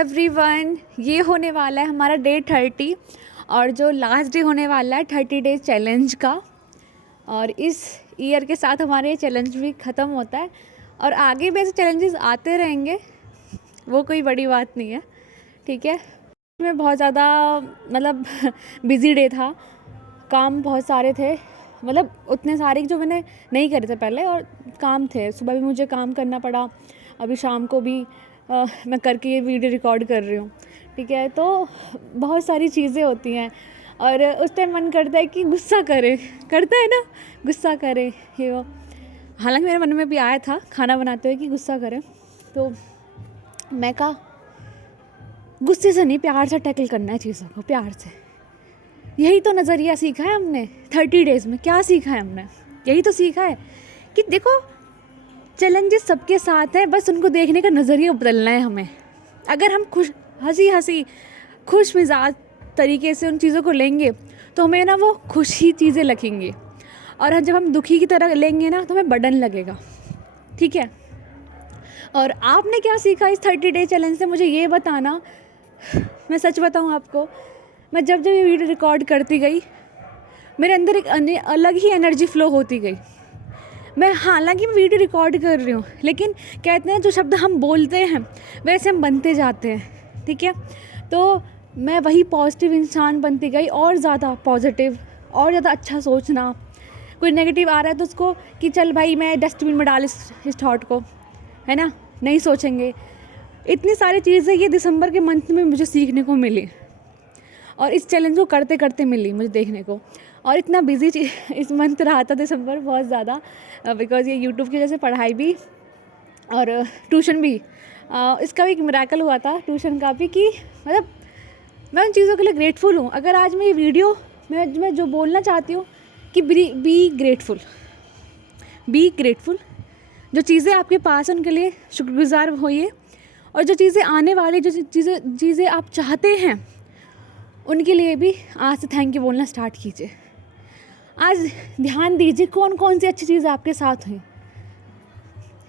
Everyone, ये होने वाला है हमारा डे 30 और जो लास्ट डे होने वाला है 30 डेज चैलेंज का। और इस ईयर के साथ हमारे ये चैलेंज भी ख़त्म होता है और आगे भी ऐसे चैलेंजेस आते रहेंगे, वो कोई बड़ी बात नहीं है। ठीक है, मैं बहुत ज़्यादा मतलब बिज़ी डे था, काम बहुत सारे थे, मतलब उतने सारे जो मैंने नहीं करे थे पहले, और काम थे। सुबह भी मुझे काम करना पड़ा, अभी शाम को भी मैं करके ये वीडियो रिकॉर्ड कर रही हूँ। ठीक है, तो बहुत सारी चीज़ें होती हैं और उस टाइम मन करता है कि गुस्सा करें, करता है ना, गुस्सा करें ये वो। हालांकि मेरे मन में भी आया था खाना बनाते हुए कि गुस्सा करें, तो मैं कहा गुस्से से नहीं, प्यार से टैकल करना है चीज़ों को, प्यार से। यही तो नज़रिया सीखा है हमने 30 डेज़ में। क्या सीखा है हमने? यही तो सीखा है कि देखो चैलेंजेस सबके साथ हैं, बस उनको देखने का नज़रिया बदलना है हमें। अगर हम हंसी खुश मिजाज तरीके से उन चीज़ों को लेंगे तो हमें ना वो खुशी चीज़ें लगेंगी, और जब हम दुखी की तरह लेंगे ना तो हमें बर्डन लगेगा। ठीक है, और आपने क्या सीखा इस 30 डे चैलेंज से, मुझे ये बताना। मैं सच बताऊँ आपको, मैं जब ये वीडियो रिकॉर्ड करती गई मेरे अंदर एक अलग ही एनर्जी फ्लो होती गई। मैं हालांकि मैं वीडियो रिकॉर्ड कर रही हूँ, लेकिन कहते हैं जो शब्द हम बोलते हैं वैसे हम बनते जाते हैं। ठीक है, तो मैं वही पॉजिटिव इंसान बनती गई, और ज़्यादा पॉजिटिव, और ज़्यादा अच्छा सोचना। कोई नेगेटिव आ रहा है तो उसको कि चल भाई मैं डस्टबिन में डाल इस थॉट को, है ना, नहीं सोचेंगे। इतनी सारी चीज़ें ये दिसंबर के मंथ में मुझे सीखने को मिली, और इस चैलेंज को करते करते मिली मुझे देखने को। और इतना बिजी इस मंथ रहा था दिसंबर, बहुत ज़्यादा, बिकॉज़ ये यूट्यूब की वजह से पढ़ाई भी और ट्यूशन भी, इसका भी एक मिरेकल हुआ था ट्यूशन का भी, कि मतलब मैं उन चीज़ों के लिए ग्रेटफुल हूँ। अगर आज मैं ये वीडियो मैं जो बोलना चाहती हूँ कि बी ग्रेटफुल। जो चीज़ें आपके पास उनके लिए शुक्रगुजार होइए, और जो चीज़ें आने वाली, जो चीज़ें आप चाहते हैं उनके लिए भी आज से थैंक यू बोलना स्टार्ट कीजिए। आज ध्यान दीजिए कौन कौन सी अच्छी चीज़ें आपके साथ हुई।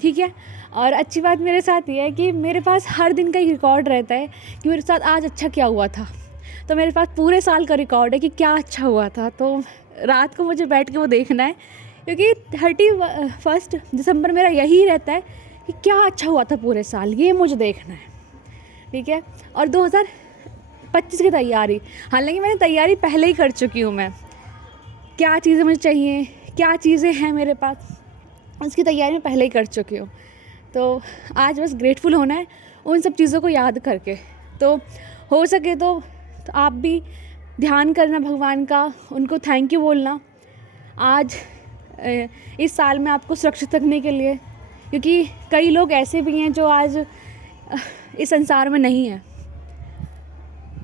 ठीक है, और अच्छी बात मेरे साथ ये है कि मेरे पास हर दिन का एक रिकॉर्ड रहता है कि मेरे साथ आज अच्छा क्या हुआ था। तो मेरे पास पूरे साल का रिकॉर्ड है कि क्या अच्छा हुआ था, तो रात को मुझे बैठ के वो देखना है, क्योंकि 31 दिसंबर मेरा यही रहता है कि क्या अच्छा हुआ था पूरे साल, ये मुझे देखना है। ठीक है, और 2025 की तैयारी, हालांकि मैंने तैयारी पहले ही कर चुकी हूँ। मैं क्या चीज़ें मुझे चाहिए, क्या चीज़ें हैं मेरे पास, उसकी तैयारी मैं पहले ही कर चुकी हूँ। तो आज बस ग्रेटफुल होना है उन सब चीज़ों को याद करके। तो हो सके तो आप भी ध्यान करना भगवान का, उनको थैंक यू बोलना आज इस साल में आपको सुरक्षित रखने के लिए, क्योंकि कई लोग ऐसे भी हैं जो आज इस संसार में नहीं है।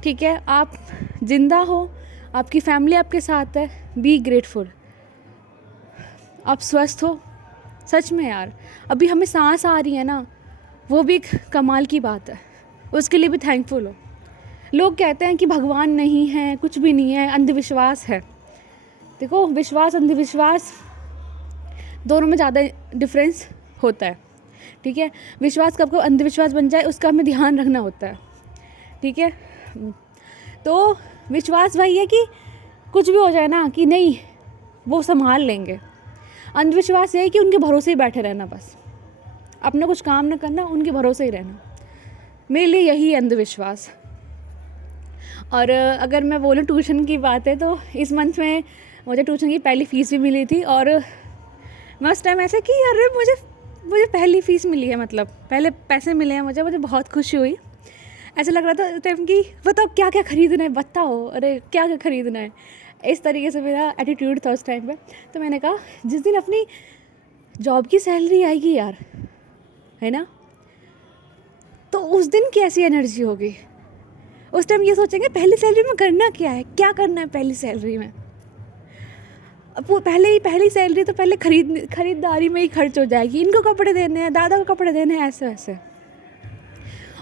ठीक है, आप जिंदा हो, आपकी फैमिली आपके साथ है, बी ग्रेटफुल। आप स्वस्थ हो, सच में यार, अभी हमें सांस आ रही है ना, वो भी एक कमाल की बात है, उसके लिए भी थैंकफुल हो। लोग कहते हैं कि भगवान नहीं है, कुछ भी नहीं है, अंधविश्वास है। देखो, विश्वास अंधविश्वास दोनों में ज़्यादा डिफरेंस होता है। ठीक है, विश्वास कब को अंधविश्वास बन जाए उसका हमें ध्यान रखना होता है। ठीक है, तो विश्वास वही है कि कुछ भी हो जाए ना, कि नहीं वो संभाल लेंगे। अंधविश्वास ये है कि उनके भरोसे ही बैठे रहना, बस अपना कुछ काम ना करना, उनके भरोसे ही रहना। मेरे लिए यही है अंधविश्वास। और अगर मैं बोलूँ ट्यूशन की बात है, तो इस मंथ में मुझे ट्यूशन की पहली फ़ीस भी मिली थी, और मैं उस टाइम ऐसे कि अरे मुझे पहली फ़ीस मिली है, मतलब पहले पैसे मिले हैं मुझे बहुत खुशी हुई। ऐसा लग रहा था उस टाइम कि बताओ क्या क्या ख़रीदना है, बताओ, अरे क्या क्या ख़रीदना है। इस तरीके से मेरा एटीट्यूड था उस टाइम पे। तो मैंने कहा जिस दिन अपनी जॉब की सैलरी आएगी यार, है ना, तो उस दिन कैसी एनर्जी होगी। उस टाइम ये सोचेंगे पहली सैलरी में करना क्या है, क्या करना है पहली सैलरी में। अब वो पहली सैलरी तो पहले खरीदारी में ही खर्च हो जाएगी, इनको कपड़े देने हैं, दादा को कपड़े देने हैं, ऐसे वैसे।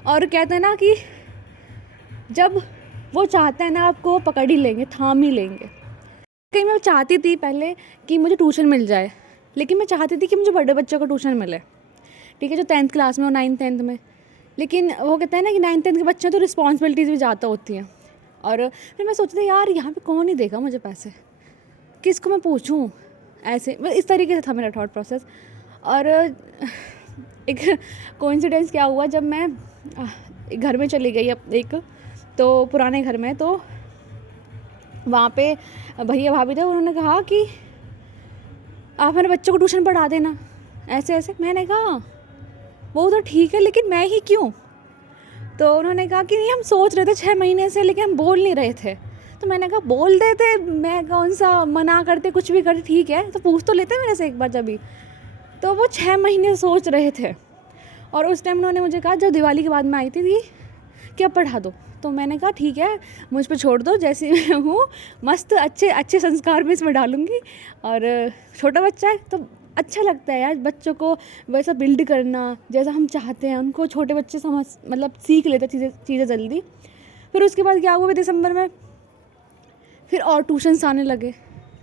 और कहते हैं ना कि जब वो चाहते हैं ना आपको पकड़ ही लेंगे, थाम ही लेंगे। कहीं मैं चाहती थी पहले कि मुझे ट्यूशन मिल जाए, लेकिन मैं चाहती थी कि मुझे बड़े बच्चों को ट्यूशन मिले। ठीक है, जो 10th क्लास में हो, 9th 10th में, लेकिन वो कहते हैं ना कि 9th-10th के बच्चे हैं तो रिस्पॉन्सिबिलिटीज़ भी ज़्यादा होती हैं। और फिर मैं सोचती थी यार यहाँ पे कौन ही देगा मुझे पैसे, किसको मैं पूछूँ, ऐसे मतलब इस तरीके से था मेरा थॉट प्रोसेस। और एक कोइंसिडेंस क्या हुआ, जब मैं एक घर में चली गई एक तो पुराने घर में, तो वहाँ पे भैया भाभी थे, उन्होंने कहा कि आप मेरे बच्चों को ट्यूशन पढ़ा देना, ऐसे ऐसे। मैंने कहा वो तो ठीक है लेकिन मैं ही क्यों। तो उन्होंने कहा कि नहीं हम सोच रहे थे 6 महीने से लेकिन हम बोल नहीं रहे थे। तो मैंने कहा बोल देते, मैं कौन सा मना करते, कुछ भी करते, ठीक है तो पूछ तो लेते मेरे से एक बार जब भी। तो वो 6 महीने सोच रहे थे और उस टाइम उन्होंने मुझे कहा, जब दिवाली के बाद में आई थी कि अब पढ़ा दो। तो मैंने कहा ठीक है मुझ पे छोड़ दो, जैसी मैं हूँ मस्त अच्छे अच्छे संस्कार में इसमें डालूँगी। और छोटा बच्चा है तो अच्छा लगता है यार बच्चों को वैसा बिल्ड करना जैसा हम चाहते हैं। उनको छोटे बच्चे समझ मतलब सीख लेते चीज़ें जल्दी। फिर उसके बाद क्या हुआ, दिसंबर में फिर और ट्यूशन्स आने लगे,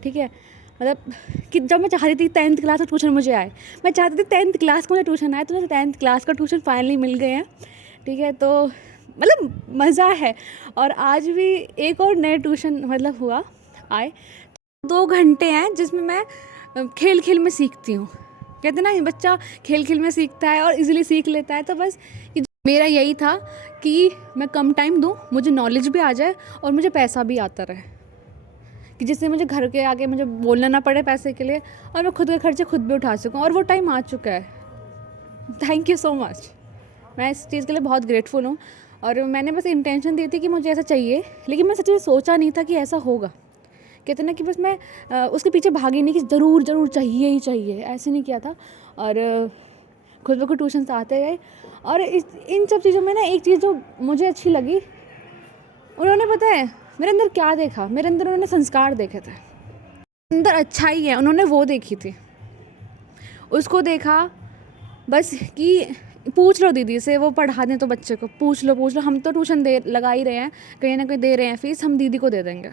ठीक है। मतलब कि जब मैं चाहती थी 10th क्लास का ट्यूशन मुझे आए, मैं चाहती थी 10th क्लास का मुझे ट्यूशन आए, तो मुझे 10th क्लास का ट्यूशन फाइनली मिल गए हैं, ठीक है। तो मतलब मज़ा है। और आज भी एक और नए ट्यूशन मतलब हुआ आए, 2 घंटे हैं जिसमें मैं खेल खेल में सीखती हूँ। कहते हैं ना बच्चा खेल खेल में सीखता है और इजीली सीख लेता है। तो बस मेरा यही था कि मैं कम टाइम दूँ, मुझे नॉलेज भी आ जाए और मुझे पैसा भी आता रहे, कि जिससे मुझे घर के आगे मुझे बोलना ना पड़े पैसे के लिए और मैं खुद के खर्चे खुद भी उठा सकूँ। और वो टाइम आ चुका है। थैंक यू सो मच, मैं इस चीज़ के लिए बहुत ग्रेटफुल हूँ। और मैंने बस इंटेंशन दी थी कि मुझे ऐसा चाहिए, लेकिन मैं सच्ची सोचा नहीं था कि ऐसा होगा। कहते ना कि बस मैं उसके पीछे भागी नहीं कि ज़रूर ज़रूर चाहिए ही चाहिए, ऐसे नहीं किया था। और खुद ब खुद ट्यूशन आते गए। और इन सब चीज़ों में ना एक चीज़ जो मुझे अच्छी लगी, उन्होंने पता है मेरे अंदर क्या देखा, मेरे अंदर उन्होंने संस्कार देखे थे, अंदर अच्छाई है उन्होंने वो देखी थी। उसको देखा बस कि पूछ लो दीदी से, वो पढ़ा दें तो बच्चे को पूछ लो हम तो ट्यूशन लगा ही रहे हैं, कहीं ना कहीं दे रहे हैं फीस, हम दीदी को दे देंगे।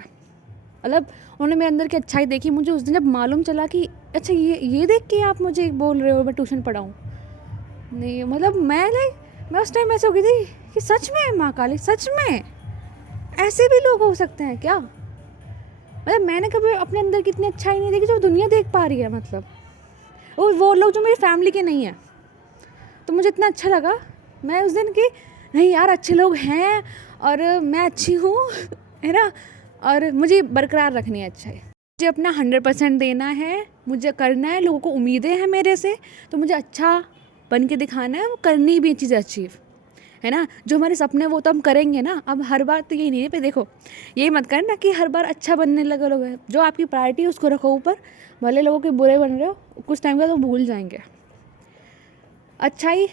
मतलब उन्होंने मेरे अंदर की अच्छाई देखी। मुझे उस दिन जब मालूम चला कि अच्छा ये देख के आप मुझे बोल रहे हो मैं ट्यूशन पढ़ाऊँ, नहीं मतलब मैं उस टाइम ऐसे हो गई थी कि सच में माँ काली, सच में ऐसे भी लोग हो सकते हैं क्या। मतलब मैंने कभी अपने अंदर की इतनी अच्छाई नहीं देखी जो दुनिया देख पा रही है। मतलब वो लोग जो मेरी फैमिली के नहीं है, तो मुझे इतना अच्छा लगा मैं उस दिन कि नहीं यार अच्छे लोग हैं और मैं अच्छी हूँ, है ना। और मुझे बरकरार रखनी है अच्छाई, मुझे अपना 100% देना है, मुझे करना है, लोगों को उम्मीदें हैं मेरे से, तो मुझे अच्छा बन के दिखाना है, वो करनी भी चीज़ें अचीव, है ना। जो हमारे सपने वो तो हम करेंगे ना। अब हर बार तो यही नहीं है, पे देखो ये मत करना कि हर बार अच्छा बनने लगे लोग। जो आपकी प्रायोरिटी है उसको रखो ऊपर, भले लोगों के बुरे बन रहे हो, कुछ टाइम का तो भूल जाएंगे। अच्छाई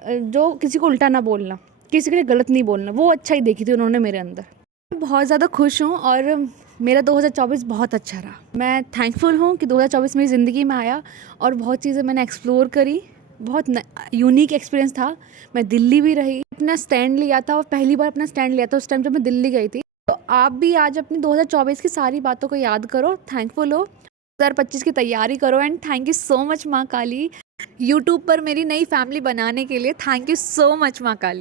जो किसी को उल्टा ना बोलना, किसी के लिए गलत नहीं बोलना, वो अच्छाई देखी थी उन्होंने मेरे अंदर। बहुत ज़्यादा खुश हूँ और मेरा 2024 बहुत अच्छा रहा। मैं थैंकफुल हूँ कि 2024 मेरी ज़िंदगी में आया और बहुत चीज़ें मैंने एक्सप्लोर करी, बहुत यूनिक एक्सपीरियंस था। मैं दिल्ली भी रही, अपना स्टैंड लिया था और पहली बार अपना स्टैंड लिया था उस टाइम जब मैं दिल्ली गई थी। तो आप भी आज अपनी 2024 की सारी बातों को याद करो, थैंकफुल हो, 2025 की तैयारी करो। And thank you so much माँ काली, यूट्यूब पर मेरी नई फैमिली बनाने के लिए। थैंक यू सो मच माँ काली।